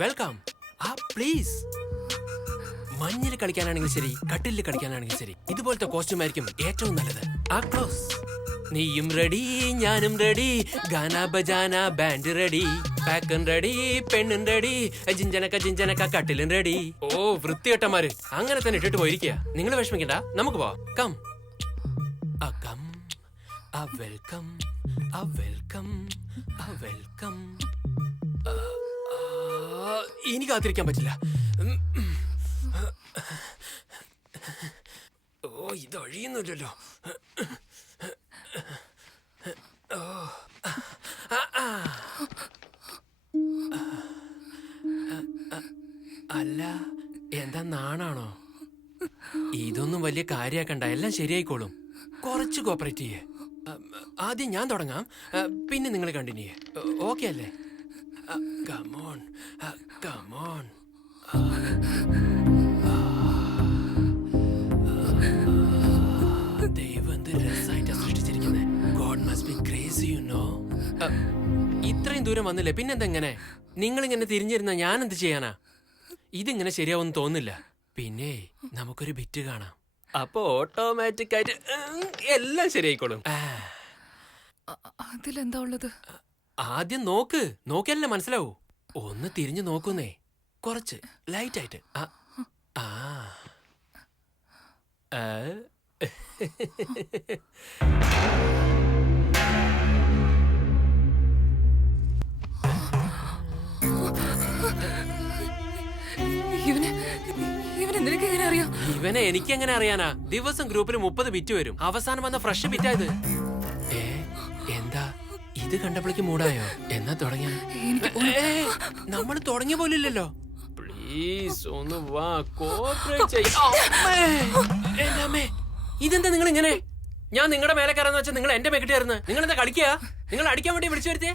Welcome. ആ please. മഞ്ഞിൽ കളിക്കാനാണെങ്കിൽ ശരി, കട്ടിലിൽ കളിക്കാനാണെങ്കിൽ ശരി, ഇതുപോലത്തെ കോസ്റ്റ്യൂം ആയിരിക്കും ഏറ്റവും നല്ലത്. ആ ക്ലോസ്. നീയും റെഡി, ഞാനും റെഡി, ഗാന ബജാന ബാൻഡ് റെഡി, പാക്കൻ റെഡി, പെണ്ണും റെഡി, ജിഞ്ചനക്ക കട്ടിലും റെഡി. ഓ വൃത്തികെട്ടന്മാര് അങ്ങനെ തന്നെ ഇട്ടിട്ട് പോയിരിക്കുക. നിങ്ങൾ വിഷമിക്കണ്ട, നമുക്ക് പോവാം. Come come welcome welcome welcome. ഇനി കാത്തിരിക്കാൻ പറ്റില്ല. ഓ ഇത് ഒഴിയുന്നില്ലല്ലോ. അല്ല എന്താ നാണാണോ? ഇതൊന്നും വലിയ കാര്യാക്കണ്ട, എല്ലാം ശരിയായിക്കോളും. കുറച്ച് കോപ്പറേറ്റ് ചെയ്യേ. ആദ്യം ഞാൻ തുടങ്ങാം, പിന്നെ നിങ്ങൾ കണ്ടിന്യൂ ചെയ്യേ. ഓക്കെ അല്ലേ? Come on come on. ദൈവം എന്ത് രസമായിട്ടാ സൃഷ്ടിച്ചിരിക്കുന്നത്. God must be crazy you know. ഇത്രയും ദൂരം വന്നില്ലേ, പിന്നെന്തെങ്ങനെ? നിങ്ങളിങ്ങനെ തിരിഞ്ഞിരുന്ന ഞാൻ എന്ത് ചെയ്യാനാ? ഇതിങ്ങനെ ശരിയാവുമെന്ന് തോന്നില്ല. പിന്നെ നമുക്കൊരു ബിറ്റ് കാണാം, അപ്പൊ ഓട്ടോമാറ്റിക് ആയിട്ട് എല്ലാം ശരിയായിക്കോളും. അതിലെന്താ ഉള്ളത്? ആദ്യം നോക്കിയല്ലേ മനസ്സിലാവൂ. ഒന്ന് തിരിഞ്ഞു നോക്കുന്നേ, കുറച്ച് ലൈറ്റ് ആയിട്ട്. ഇവനെ എനിക്കെങ്ങനെ അറിയാനാ? ദിവസം ഗ്രൂപ്പിൽ 30 ബിറ്റ് വരും. അവസാനം വന്ന ഫ്രഷ് ബിറ്റായത്. എന്താ ഇത് കണ്ടപ്പോഴേക്ക് മൂടായോ? എന്നാ തുടങ്ങിയ? നമ്മൾ തുടങ്ങിയ പോലില്ലല്ലോ. പ്ലീസ് ഒന്ന് വാ, കോപ്പറേറ്റ് ചെയ്യ്. ഇതെന്താ നിങ്ങൾ ഇങ്ങനെ? ഞാൻ നിങ്ങളുടെ മേലെ കയറാന്ന് വെച്ചാൽ നിങ്ങൾ എന്റെ മേക്കിട്ടായിരുന്നു. നിങ്ങൾ എന്താ കളിക്കുക? നിങ്ങൾ അടിക്കാൻ വേണ്ടി വിളിച്ചു വരുത്തിയേ?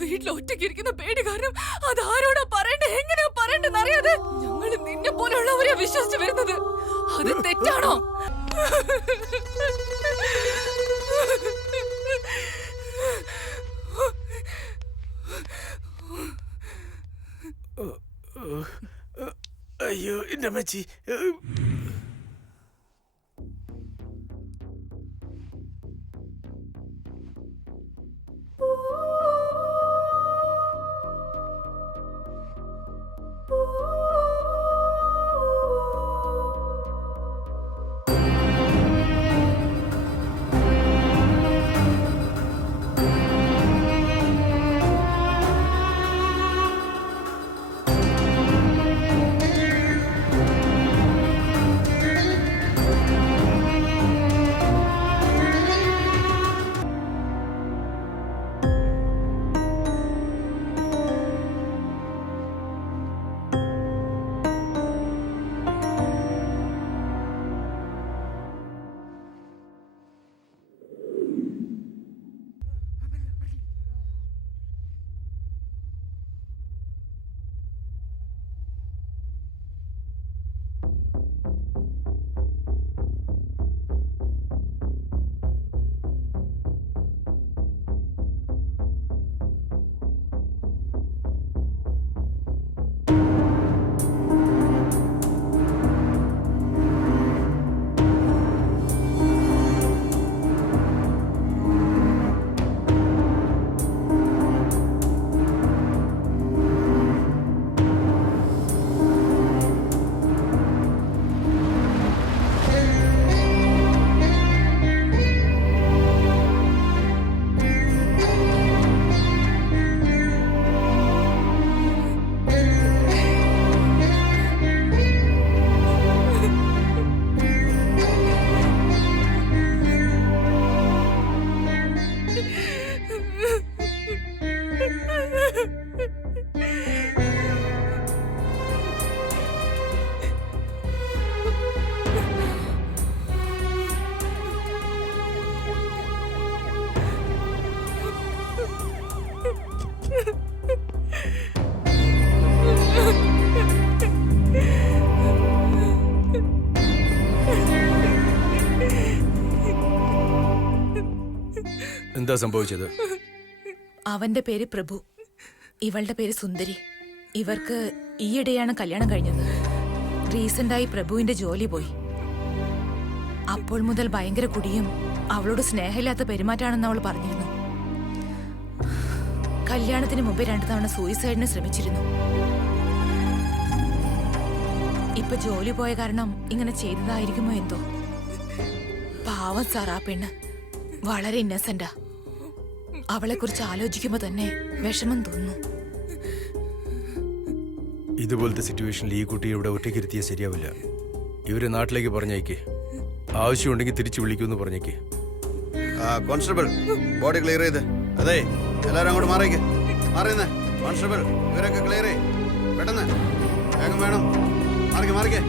വീട്ടിൽ ഒറ്റയ്ക്കിരിക്കുന്ന പേടി കാരണം അതാരോടാ പറയണ്ടേ, എങ്ങനെയാ പറയണ്ടെന്ന് അറിയാതെ ഞങ്ങൾ നിന്നെ പോലെയുള്ളവരെയാ വിശ്വസിച്ച് വരുന്നത്. അത് തെറ്റാണോ? അയ്യോ എന്റെ അമ്മച്ചി. എന്താ സംഭവിച്ചത്? അവന്റെ പേര് പ്രഭു, ഇവളുടെ പേര് സുന്ദരി. ഇവർക്ക് ഈയിടെയാണ് കല്യാണം കഴിഞ്ഞത്. റീസെന്റായി പ്രഭുവിന്റെ ജോലി പോയി. അപ്പോൾ മുതൽ ഭയങ്കര കുടിയും അവളോട് സ്നേഹമില്ലാത്ത പെരുമാറ്റാണെന്ന് അവൾ പറഞ്ഞിരുന്നു. കല്യാണത്തിന് മുമ്പേ 2 തവണ സൂയിസൈഡിന് ശ്രമിച്ചിരുന്നു. ഇപ്പൊ ജോലി പോയ കാരണം ഇങ്ങനെ ചെയ്തതായിരിക്കുമോ എന്തോ. പാവം സാർ, ആ പെണ്ണ് വളരെ ഇന്നസെന്റാ. അവളെ കുറിച്ച് ആലോചിക്കുമ്പോ തന്നെ വിഷമം തോന്നുന്നു. ഇതുപോലത്തെ സിറ്റുവേഷനിൽ ഈ കുട്ടിയെ ഇവിടെ ഒറ്റയ്ക്കിരുത്തിയാൽ ശരിയാവില്ല. ഇവരെ നാട്ടിലേക്ക് പറഞ്ഞേക്ക്. ആവശ്യമുണ്ടെങ്കിൽ തിരിച്ചു വിളിക്കുമെന്ന് പറഞ്ഞേക്ക്. കോൺസ്റ്റബിൾ, ബോഡി ക്ലിയർ ചെയ്ത്. അതെ, എല്ലാവരും അങ്ങോട്ട് മാറിയേക്ക്. മാറിയെന്നേ കോൺസ്റ്റബിൾ, ഇവരൊക്കെ ക്ലിയർ ചെയ്യ്. പെട്ടെന്ന് വേഗം വേണം. മാറിക്കേ മാറിക്കേ.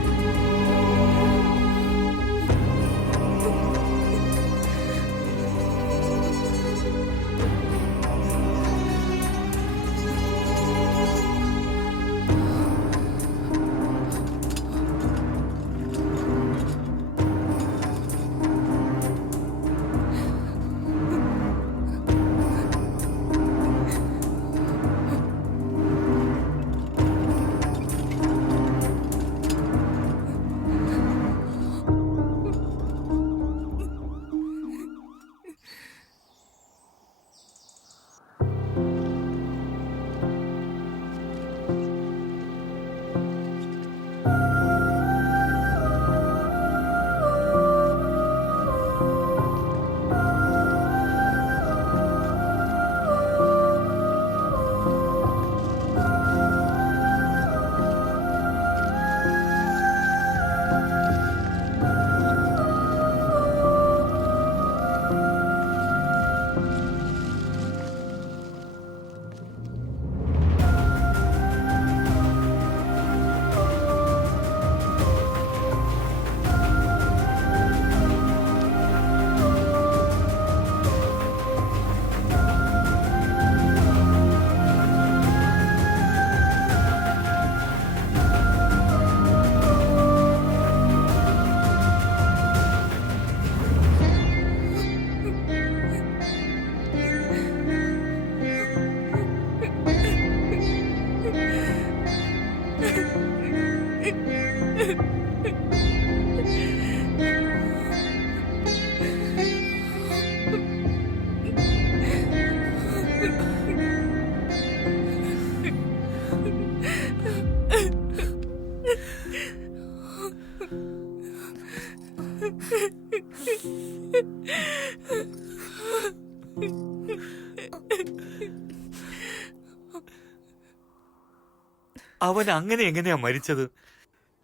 അവൻ അങ്ങനെ എങ്ങനെയാ മരിച്ചത്?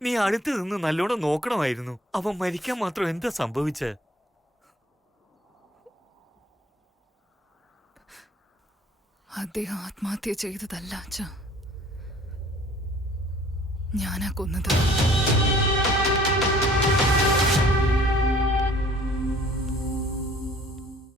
നീ അടുത്ത് നിന്ന് നല്ലോണം നോക്കണമായിരുന്നു. അവൻ മരിക്കാൻ മാത്രം എന്താ സംഭവിച്ചേ? അദ്ദേഹം ആത്മഹത്യ ചെയ്തതല്ല അച്ഛാ, ഞാനാ കൊന്നത്.